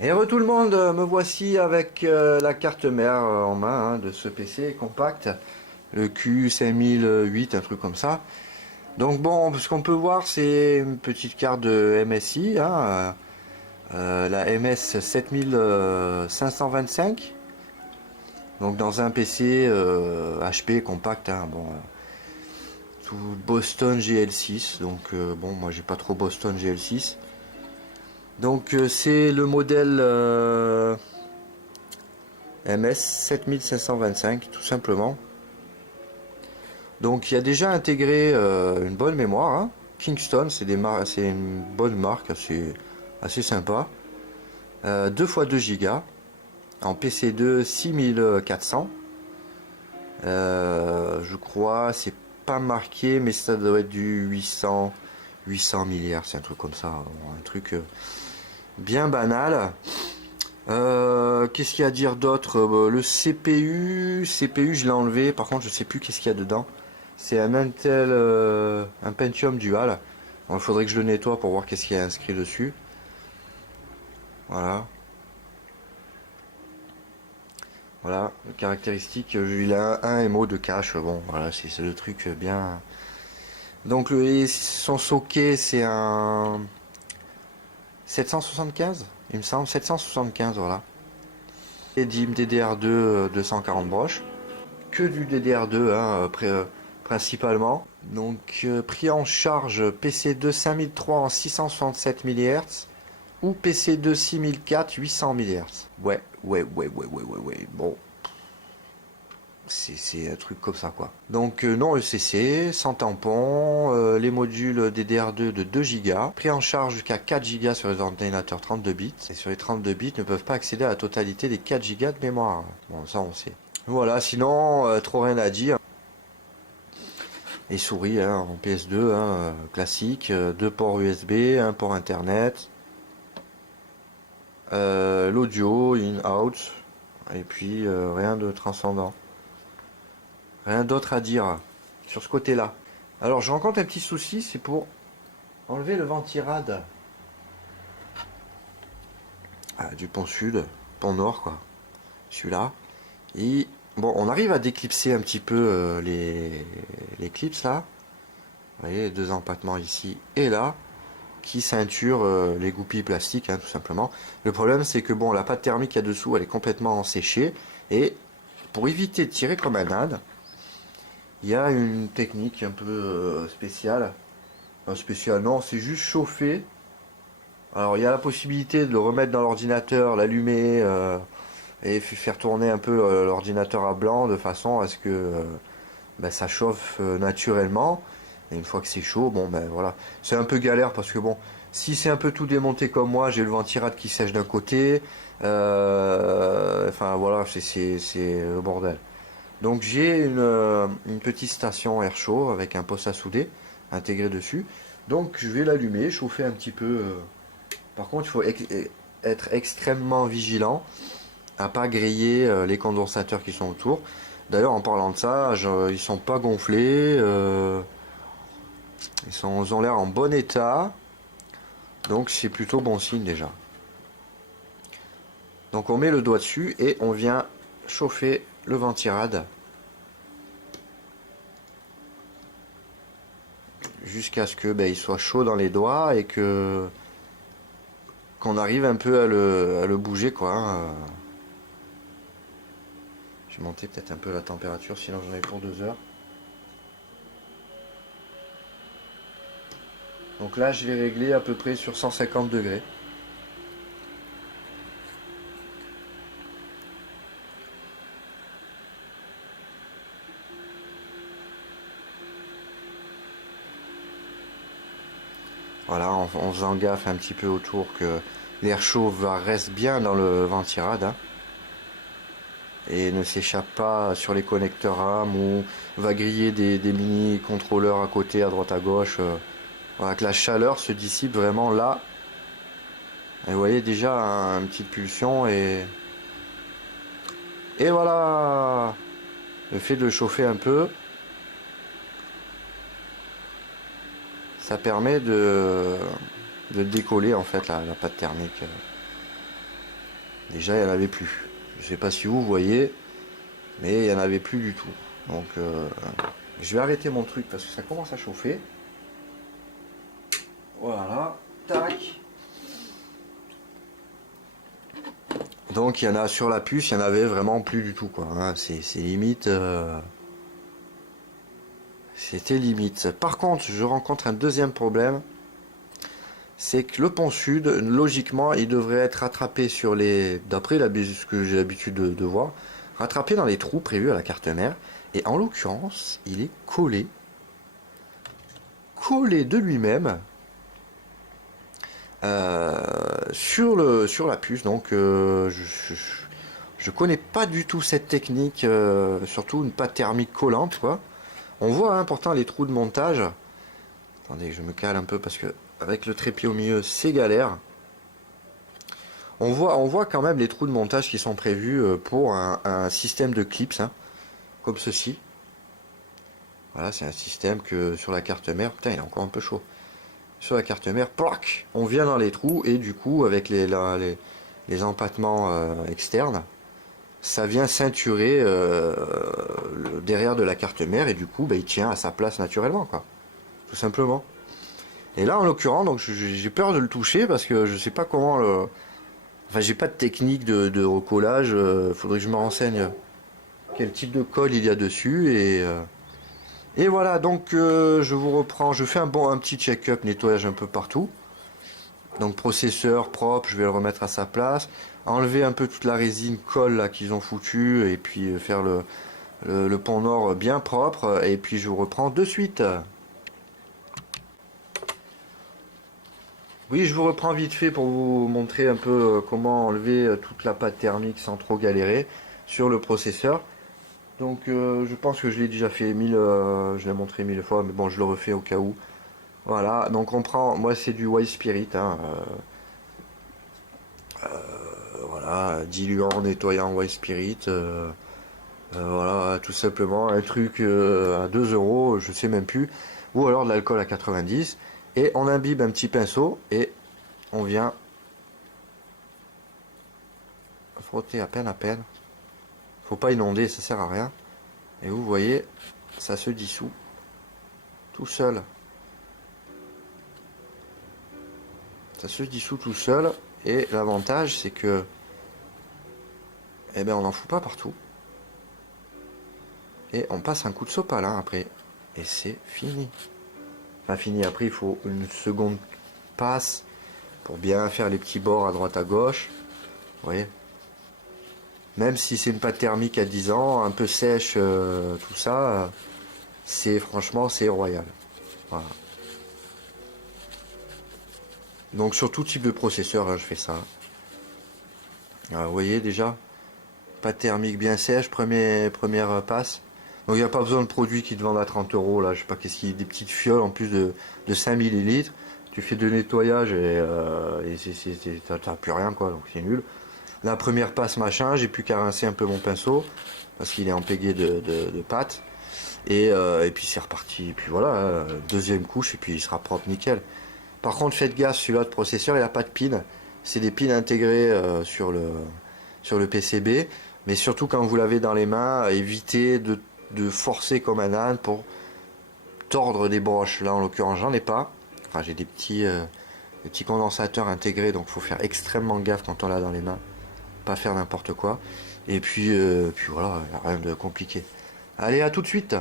Et re tout le monde, me voici avec la carte mère en main de ce PC compact, le Q5008, un truc comme ça. Donc bon, ce qu'on peut voir, c'est une petite carte de MSI, la MS 7525. Donc dans un PC HP compact, bon, tout Boston GL6. Donc bon, moi j'ai pas trop Boston GL6. Donc c'est le modèle MS 7525 tout simplement. Donc il y a déjà intégré une bonne mémoire, hein. Kingston, c'est une bonne marque, assez sympa. 2 x 2 Go en PC2 6400. Je crois, c'est pas marqué, mais ça doit être du 800 milliards, c'est un truc comme ça, un truc bien banal. Qu'est-ce qu'il y a à dire d'autre? Le CPU, je l'ai enlevé. Par contre, je sais plus qu'est-ce qu'il y a dedans. C'est un Intel, un Pentium Dual. Il faudrait que je le nettoie pour voir qu'est-ce qu'il y a inscrit dessus. Voilà. Voilà, caractéristique, il a un MO de cache. Bon, voilà, c'est le truc bien. Donc, son socket, c'est un 775, il me semble. 775, voilà. Et DIMM DDR2 240 broches. Que du DDR2 principalement. Donc pris en charge PC2 5003 en 667 MHz ou PC2 6004 800 MHz. Ouais. Bon, c'est un truc comme ça quoi. Donc non ECC, sans tampon, les modules DDR2 de 2 Go, pris en charge jusqu'à 4 Go sur les ordinateurs 32 bits, et sur les 32 bits ne peuvent pas accéder à la totalité des 4 Go de mémoire. Bon ça on sait. Voilà, sinon trop rien à dire. Et souris en PS2 classique, 2 ports USB, un port internet, l'audio in-out, et puis rien de transcendant. Rien d'autre à dire sur ce côté-là. Alors je rencontre un petit souci, c'est pour enlever le ventirad du pont sud, pont nord quoi, celui-là. Et bon, on arrive à déclipser un petit peu les clips là. Vous voyez, 2 empattements ici et là, qui ceinture les goupilles plastiques, tout simplement. Le problème, c'est que bon, la pâte thermique qu'il y a dessous, elle est complètement séchée. Et pour éviter de tirer comme un âne, il y a une technique un peu spéciale. Enfin, spéciale, non, c'est juste chauffer. Alors, il y a la possibilité de le remettre dans l'ordinateur, l'allumer et faire tourner un peu l'ordinateur à blanc de façon à ce que ça chauffe naturellement. Et une fois que c'est chaud, bon ben voilà. C'est un peu galère parce que bon, si c'est un peu tout démonté comme moi, j'ai le ventirad qui sèche d'un côté. Enfin voilà, c'est le bordel. Donc j'ai une petite station air chaud avec un poste à souder intégré dessus. Donc je vais l'allumer, chauffer un petit peu. Par contre, il faut être extrêmement vigilant à pas griller les condensateurs qui sont autour. D'ailleurs, en parlant de ça, ils sont pas gonflés. Ils ont l'air en bon état. Donc c'est plutôt bon signe déjà. Donc on met le doigt dessus et on vient chauffer le ventirad jusqu'à ce que il soit chaud dans les doigts et que qu'on arrive un peu à le bouger quoi. Je vais monter peut-être un peu la température, sinon j'en ai pour 2 heures. Donc là je vais régler à peu près sur 150 degrés. Voilà, en faisant gaffe un petit peu autour que l'air chaud reste bien dans le ventirad et ne s'échappe pas sur les connecteurs RAM ou va griller des mini contrôleurs à côté, à droite à gauche. Voilà, que la chaleur se dissipe vraiment là. Et vous voyez déjà une petite pulsion et voilà. Le fait de le chauffer un peu, ça permet de décoller en fait la pâte thermique. Déjà, il n'y en avait plus. Je sais pas si vous voyez, mais il n'y en avait plus du tout. Donc, je vais arrêter mon truc parce que ça commence à chauffer. Voilà, tac. Donc, il y en a sur la puce, il y en avait vraiment plus du tout, quoi. Hein. C'est limite. C'était limite. Par contre, je rencontre un deuxième problème. C'est que le pont sud, logiquement, il devrait être rattrapé sur les. D'après ce que j'ai l'habitude de voir, rattrapé dans les trous prévus à la carte mère. Et en l'occurrence, il est collé. Collé de lui-même. Sur la puce. Donc, je connais pas du tout cette technique. Surtout une pâte thermique collante, quoi. On voit hein, pourtant les trous de montage. Attendez, je me cale un peu parce que avec le trépied au milieu, c'est galère. On voit quand même les trous de montage qui sont prévus pour un système de clips, hein, comme ceci. Voilà, c'est un système que sur la carte mère, putain, il est encore un peu chaud. Sur la carte mère, plac, on vient dans les trous et du coup, avec les empattements externes, ça vient ceinturer derrière de la carte mère et du coup, bah, il tient à sa place naturellement, quoi. Tout simplement. Et là, en l'occurrence, donc j'ai peur de le toucher parce que je sais pas comment le. Enfin, j'ai pas de technique de recollage. Faudrait que je me renseigne quel type de colle il y a dessus et voilà. Donc, je vous reprends. Je fais un petit check-up, nettoyage un peu partout. Donc, processeur propre, je vais le remettre à sa place. Enlever un peu toute la résine colle là qu'ils ont foutu et puis faire le pont nord bien propre. Et puis, je vous reprends de suite. Oui, je vous reprends vite fait pour vous montrer un peu comment enlever toute la pâte thermique sans trop galérer sur le processeur. Donc je pense que je l'ai déjà fait je l'ai montré 1000 fois, mais bon je le refais au cas où. Voilà, donc on prend, moi c'est du White Spirit, hein, voilà, diluant, nettoyant White Spirit, voilà, tout simplement un truc à 2 euros, je sais même plus, ou alors de l'alcool à 90, et on imbibe un petit pinceau et on vient frotter à peine. Faut pas inonder, ça sert à rien. Et vous voyez, ça se dissout tout seul. Ça se dissout tout seul. Et l'avantage, c'est que, eh ben, on n'en fout pas partout. Et on passe un coup de sopalin après. Et c'est fini. Enfin, fini. Après, il faut une seconde passe pour bien faire les petits bords à droite à gauche. Vous voyez. Même si c'est une pâte thermique à 10 ans, un peu sèche, tout ça, franchement, c'est royal. Voilà. Donc sur tout type de processeur, hein, je fais ça. Alors, vous voyez déjà, pâte thermique bien sèche, première passe. Donc il n'y a pas besoin de produits qui te vendent à 30 euros. Là, je sais pas qu'est-ce qu'il y a, des petites fioles en plus de 5 millilitres. Tu fais de nettoyage et t'as plus rien quoi, donc c'est nul. La première passe machin, j'ai plus qu'à rincer un peu mon pinceau parce qu'il est empégué de pâte. Et puis c'est reparti. Et puis voilà, deuxième couche et puis il sera propre nickel. Par contre, faites gaffe, celui-là de processeur, il n'a pas de pin. C'est des pins intégrés sur le PCB. Mais surtout quand vous l'avez dans les mains, évitez de forcer comme un âne pour tordre des broches. Là, en l'occurrence, j'en ai pas. Enfin, j'ai des petits condensateurs intégrés, donc il faut faire extrêmement gaffe quand on l'a dans les mains. Pas faire n'importe quoi. Et puis voilà, rien de compliqué. Allez, à tout de suite.